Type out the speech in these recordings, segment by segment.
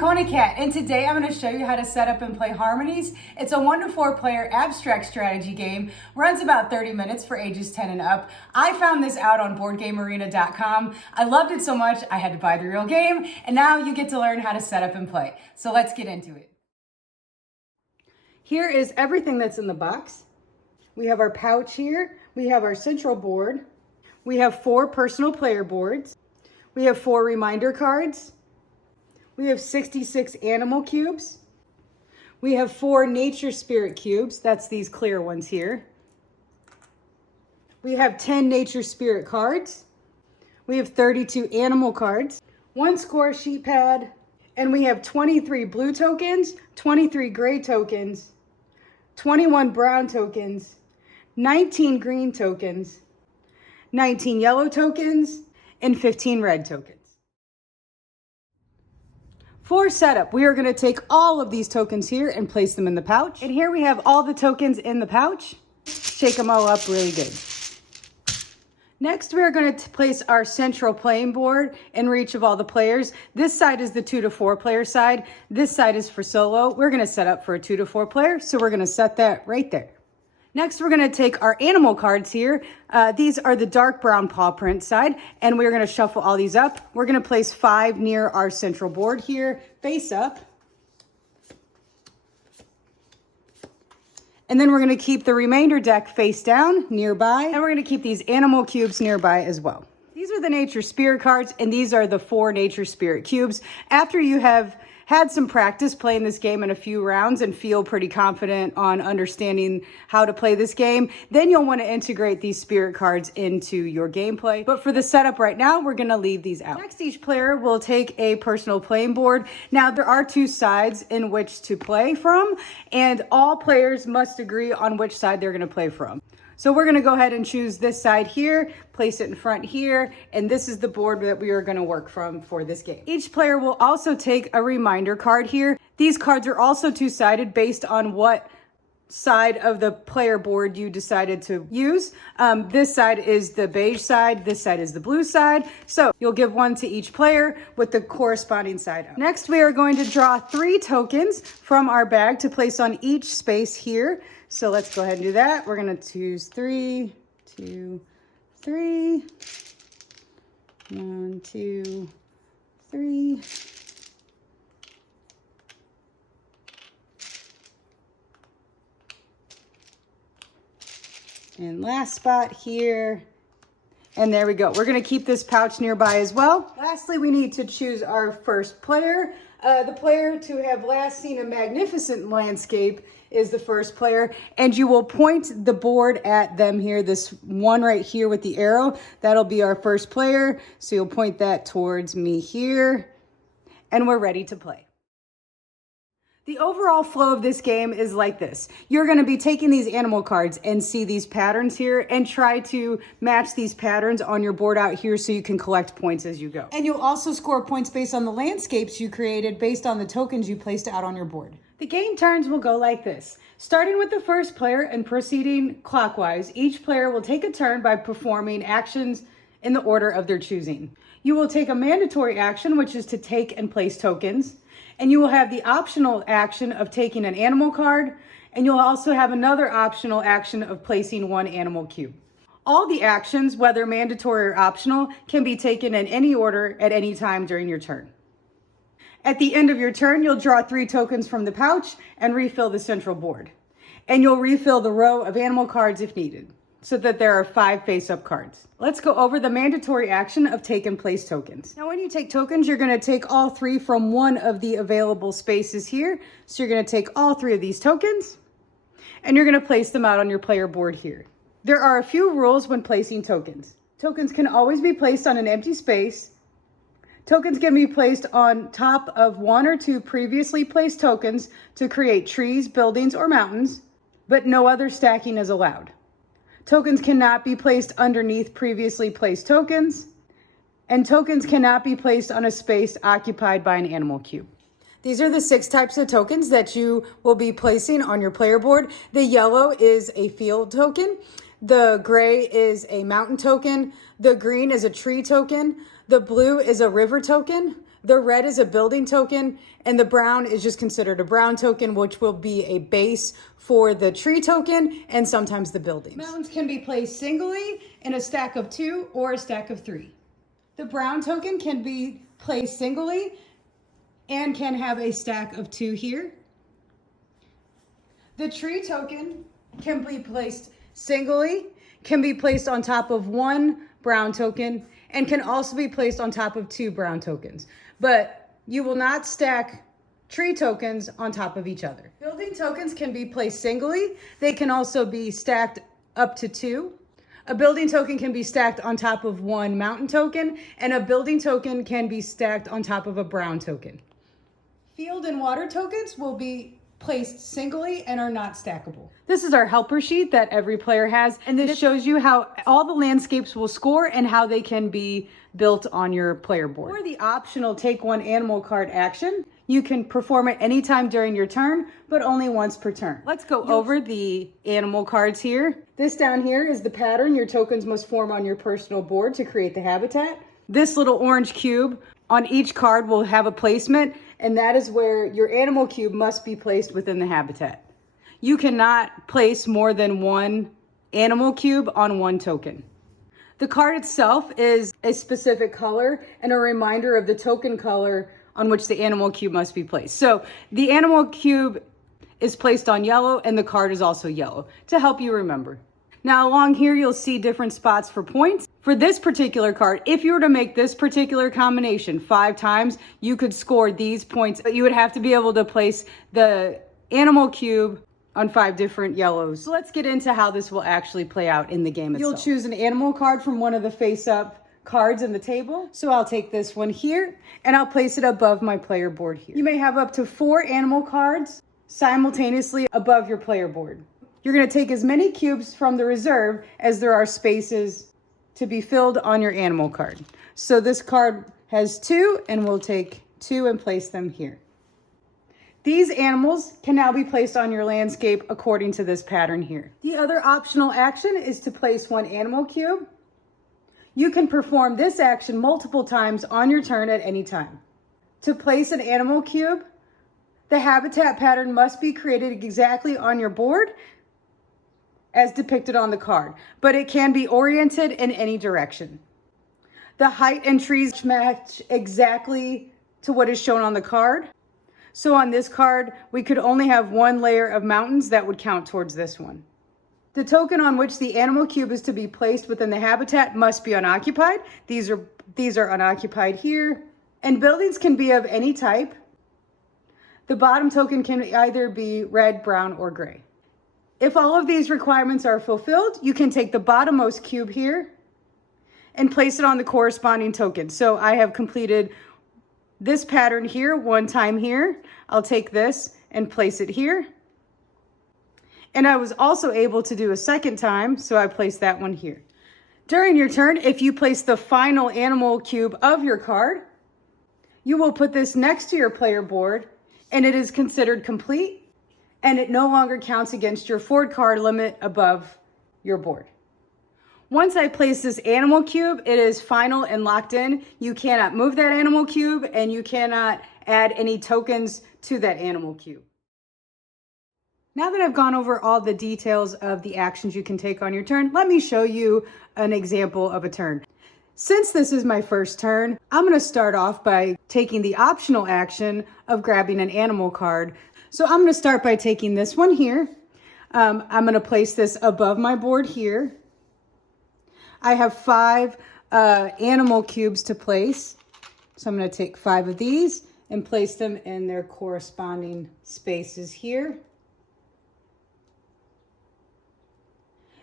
Kona Cat, and today I'm going to show you how to set up and play Harmonies. It's a 1 to 4 player abstract strategy game, runs about 30 minutes for ages 10 and up. I found this out on BoardGameArena.com. I loved it so much I had to buy the real game, and now you get to learn how to set up and play. So let's get into it. Here is everything that's in the box. We have our pouch here, we have our central board, we have 4 personal player boards, we have 4 reminder cards, we have 66 animal cubes. We have 4 nature spirit cubes. That's these clear ones here. We have 10 nature spirit cards. We have 32 animal cards, 1 score sheet pad, and we have 23 blue tokens, 23 gray tokens, 21 brown tokens, 19 green tokens, 19 yellow tokens, and 15 red tokens. For setup, we are going to take all of these tokens here and place them in the pouch. And here we have all the tokens in the pouch. Shake them all up really good. Next, we are going to place our central playing board in reach of all the players. This side is the 2 to 4 player side. This side is for solo. We're going to set up for a 2 to 4 player, so we're going to set that right there. Next, we're going to take our animal cards here. These are the dark brown paw print side, and we're going to shuffle all these up. We're going to place 5 near our central board here, face up. And then we're going to keep the remainder deck face down nearby, and we're going to keep these animal cubes nearby as well. These are the nature spirit cards, and these are the 4 nature spirit cubes. After you have had some practice playing this game in a few rounds and feel pretty confident on understanding how to play this game, then you'll want to integrate these spirit cards into your gameplay. But for the setup right now, we're going to leave these out. Next, each player will take a personal playing board. Now, there are 2 sides in which to play from, and all players must agree on which side they're going to play from. So we're going to go ahead and choose this side here, place it in front here, and this is the board that we are going to work from for this game. Each player will also take a reminder card here. These cards are also 2-sided based on what side of the player board you decided to use. This side is the beige side, this side is the blue side. So you'll give 1 to each player with the corresponding side up. Next, we are going to draw 3 tokens from our bag to place on each space here. So let's go ahead and do that. We're going to choose 3, 2, 3. 1, 2, 3. And last spot here. And there we go. We're going to keep this pouch nearby as well. Lastly, we need to choose our first player. The player to have last seen a magnificent landscape is the first player, and you will point the board at them here, this one right here with the arrow. That'll be our first player. So you'll point that towards me here, and we're ready to play. The overall flow of this game is like this. You're going to be taking these animal cards and see these patterns here and try to match these patterns on your board out here so you can collect points as you go. And you'll also score points based on the landscapes you created based on the tokens you placed out on your board. The game turns will go like this. Starting with the first player and proceeding clockwise, each player will take a turn by performing actions in the order of their choosing. You will take a mandatory action, which is to take and place tokens. And you will have the optional action of taking an animal card, and you'll also have another optional action of placing 1 animal cube. All the actions, whether mandatory or optional, can be taken in any order at any time during your turn. At the end of your turn, you'll draw 3 tokens from the pouch and refill the central board. And you'll refill the row of animal cards if needed, so that there are 5 face-up cards. Let's go over the mandatory action of take and place tokens. Now, when you take tokens, you're going to take all 3 from one of the available spaces here. So you're going to take all 3 of these tokens, and you're going to place them out on your player board here. There are a few rules when placing tokens. Tokens can always be placed on an empty space. Tokens can be placed on top of 1 or 2 previously placed tokens to create trees, buildings, or mountains, but no other stacking is allowed. Tokens cannot be placed underneath previously placed tokens, and tokens cannot be placed on a space occupied by an animal cube. These are the 6 types of tokens that you will be placing on your player board. The yellow is a field token. The gray is a mountain token. The green is a tree token. The blue is a river token. The red is a building token, and the brown is just considered a brown token, which will be a base for the tree token and sometimes the buildings. Mountains can be placed singly in a stack of 2 or a stack of 3. The brown token can be placed singly and can have a stack of 2 here. The tree token can be placed singly, can be placed on top of 1 brown token, and can also be placed on top of 2 brown tokens. But you will not stack tree tokens on top of each other. Building tokens can be placed singly. They can also be stacked up to 2. A building token can be stacked on top of 1 mountain token, and a building token can be stacked on top of a brown token. Field and water tokens will be placed singly and are not stackable. This is our helper sheet that every player has, and this shows you how all the landscapes will score and how they can be built on your player board. For the optional take 1 animal card action, you can perform it anytime during your turn, but only once per turn. Let's go over the animal cards here. This down here is the pattern your tokens must form on your personal board to create the habitat. This little orange cube on each card will have a placement, and that is where your animal cube must be placed within the habitat. You cannot place more than 1 animal cube on 1 token. The card itself is a specific color and a reminder of the token color on which the animal cube must be placed. So the animal cube is placed on yellow and the card is also yellow to help you remember. Now along here, you'll see different spots for points. For this particular card, if you were to make this particular combination 5 times, you could score these points, but you would have to be able to place the animal cube on 5 different yellows. So let's get into how this will actually play out in the game itself. You'll choose an animal card from one of the face-up cards in the table. So I'll take this one here and I'll place it above my player board here. You may have up to 4 animal cards simultaneously above your player board. You're going to take as many cubes from the reserve as there are spaces to be filled on your animal card. So this card has 2 and we'll take 2 and place them here. These animals can now be placed on your landscape according to this pattern here. The other optional action is to place 1 animal cube. You can perform this action multiple times on your turn at any time. To place an animal cube, the habitat pattern must be created exactly on your board as depicted on the card, but it can be oriented in any direction. The height and trees match exactly to what is shown on the card. So on this card, we could only have 1 layer of mountains that would count towards this one. The token on which the animal cube is to be placed within the habitat must be unoccupied. These are unoccupied here. And buildings can be of any type. The bottom token can either be red, brown, or gray. If all of these requirements are fulfilled, you can take the bottommost cube here and place it on the corresponding token. So I have completed this pattern here 1 time here. I'll take this and place it here. And I was also able to do a 2nd time, so I placed that one here. During your turn, if you place the final animal cube of your card, you will put this next to your player board and it is considered complete and it no longer counts against your forward card limit above your board. Once I place this animal cube, it is final and locked in. You cannot move that animal cube and you cannot add any tokens to that animal cube. Now that I've gone over all the details of the actions you can take on your turn, let me show you an example of a turn. Since this is my first turn, I'm going to start off by taking the optional action of grabbing an animal card. So I'm going to start by taking this one here. I'm going to place this above my board here. I have 5 animal cubes to place. So I'm going to take 5 of these and place them in their corresponding spaces here.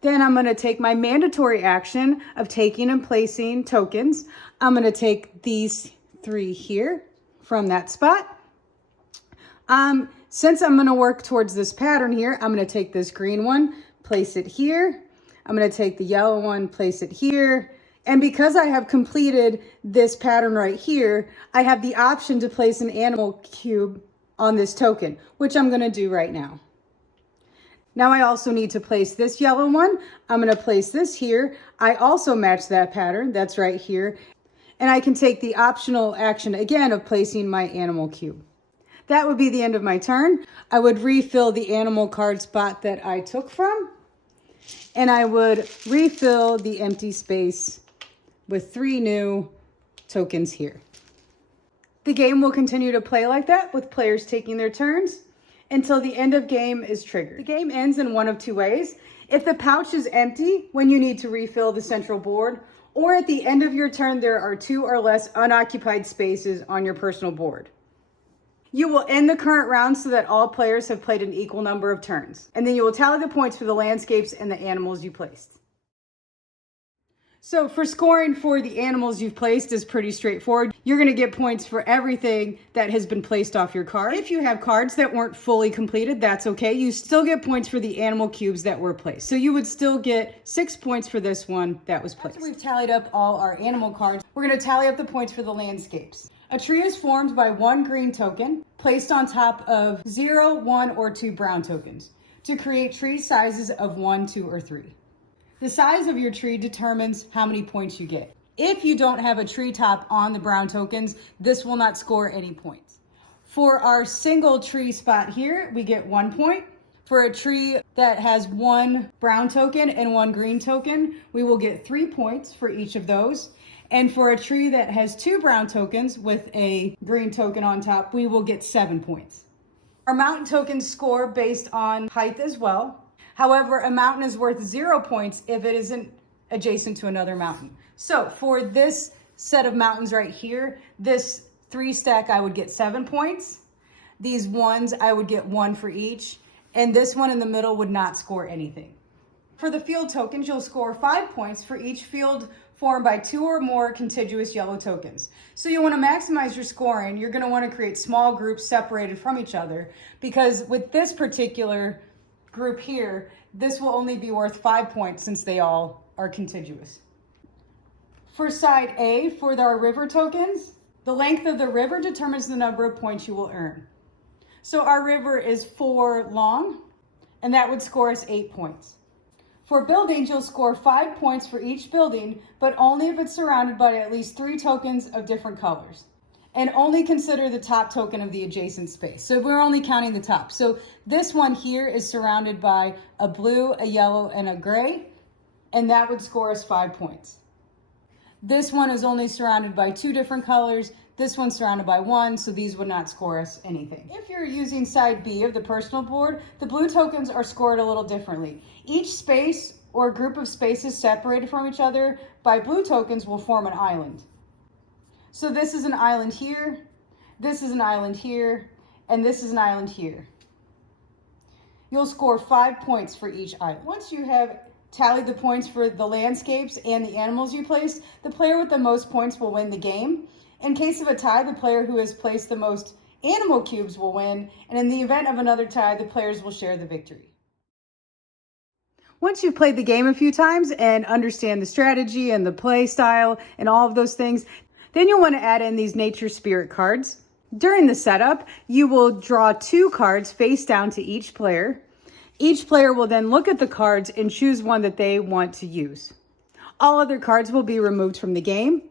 Then I'm going to take my mandatory action of taking and placing tokens. I'm going to take these 3 here from that spot. Since I'm going to work towards this pattern here, I'm going to take this green one, place it here. I'm going to take the yellow one, place it here. And because I have completed this pattern right here, I have the option to place an animal cube on this token, which I'm going to do right now. Now I also need to place this yellow one. I'm going to place this here. I also match that pattern. That's right here. And I can take the optional action again of placing my animal cube. That would be the end of my turn. I would refill the animal card spot that I took from, and I would refill the empty space with 3 new tokens here. The game will continue to play like that with players taking their turns until the end of game is triggered. The game ends in one of 2 ways. If the pouch is empty when you need to refill the central board, or at the end of your turn there are 2 or less unoccupied spaces on your personal board. You will end the current round so that all players have played an equal number of turns, and then you will tally the points for the landscapes and the animals you placed. So for scoring for the animals you've placed is pretty straightforward. You're going to get points for everything that has been placed off your card. If you have cards that weren't fully completed, that's okay. You still get points for the animal cubes that were placed. So you would still get 6 points for this one that was placed. After we've tallied up all our animal cards, we're going to tally up the points for the landscapes. A tree is formed by 1 green token placed on top of 0, 1, or 2 brown tokens to create tree sizes of 1, 2, or 3. The size of your tree determines how many points you get. If you don't have a tree top on the brown tokens, this will not score any points. For our single tree spot here, we get 1 point. For a tree that has 1 brown token and 1 green token, we will get 3 points for each of those. And for a tree that has 2 brown tokens with a green token on top, we will get 7 points. Our mountain tokens score based on height as well. However, a mountain is worth 0 points if it isn't adjacent to another mountain. So for this set of mountains right here, this 3 stack, I would get 7 points. These ones, I would get 1 for each. And this one in the middle would not score anything. For the field tokens, you'll score 5 points for each field formed by 2 or more contiguous yellow tokens. So you want to maximize your scoring. You're going to want to create small groups separated from each other, because with this particular group here, this will only be worth 5 points since they all are contiguous. For side A, for our river tokens, the length of the river determines the number of points you will earn. So our river is 4 long, and that would score us 8 points. For buildings, you'll score 5 points for each building, but only if it's surrounded by at least 3 tokens of different colors. And only consider the top token of the adjacent space. So we're only counting the top. So this one here is surrounded by a blue, a yellow, and a gray, and that would score us 5 points. This one is only surrounded by 2 different colors. This one's surrounded by 1, so these would not score us anything. If you're using side B of the personal board, the blue tokens are scored a little differently. Each space or group of spaces separated from each other by blue tokens will form an island. So this is an island here, this is an island here, and this is an island here. You'll score 5 points for each island. Once you have tallied the points for the landscapes and the animals you place, the player with the most points will win the game. In case of a tie, the player who has placed the most animal cubes will win, and in the event of another tie, the players will share the victory. Once you've played the game a few times and understand the strategy and the play style and all of those things, then you'll want to add in these nature spirit cards. During the setup, you will draw 2 cards face down to each player. Each player will then look at the cards and choose one that they want to use. All other cards will be removed from the game.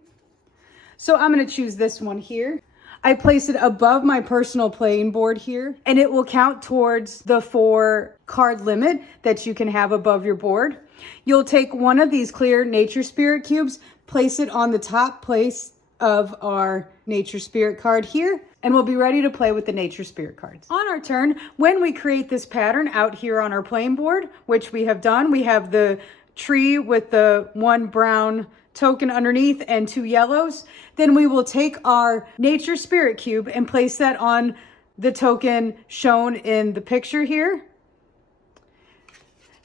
So I'm going to choose this one here. I place it above my personal playing board here, and it will count towards the 4 card limit that you can have above your board. You'll take one of these clear nature spirit cubes, place it on the top place of our nature spirit card here, and we'll be ready to play with the nature spirit cards. On our turn, when we create this pattern out here on our playing board, which we have done, we have the tree with the 1 brown token underneath and 2 yellows, then we will take our nature spirit cube and place that on the token shown in the picture here.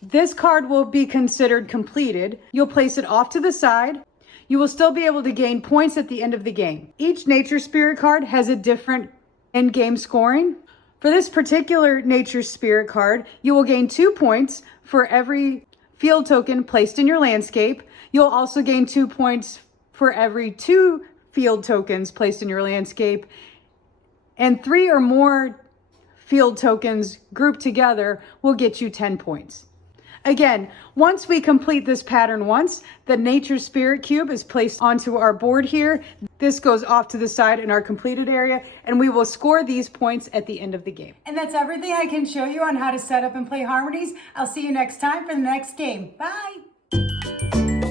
This card will be considered completed. You'll place it off to the side. You will still be able to gain points at the end of the game. Each nature spirit card has a different end game scoring. For this particular nature spirit card, you will gain 2 points for every field token placed in your landscape. You'll also gain 2 points for every 2 field tokens placed in your landscape, and 3 or more field tokens grouped together will get you 10 points. Again, once we complete this pattern once, the nature spirit cube is placed onto our board here. This goes off to the side in our completed area, and we will score these points at the end of the game. And that's everything I can show you on how to set up and play Harmonies. I'll see you next time for the next game. Bye.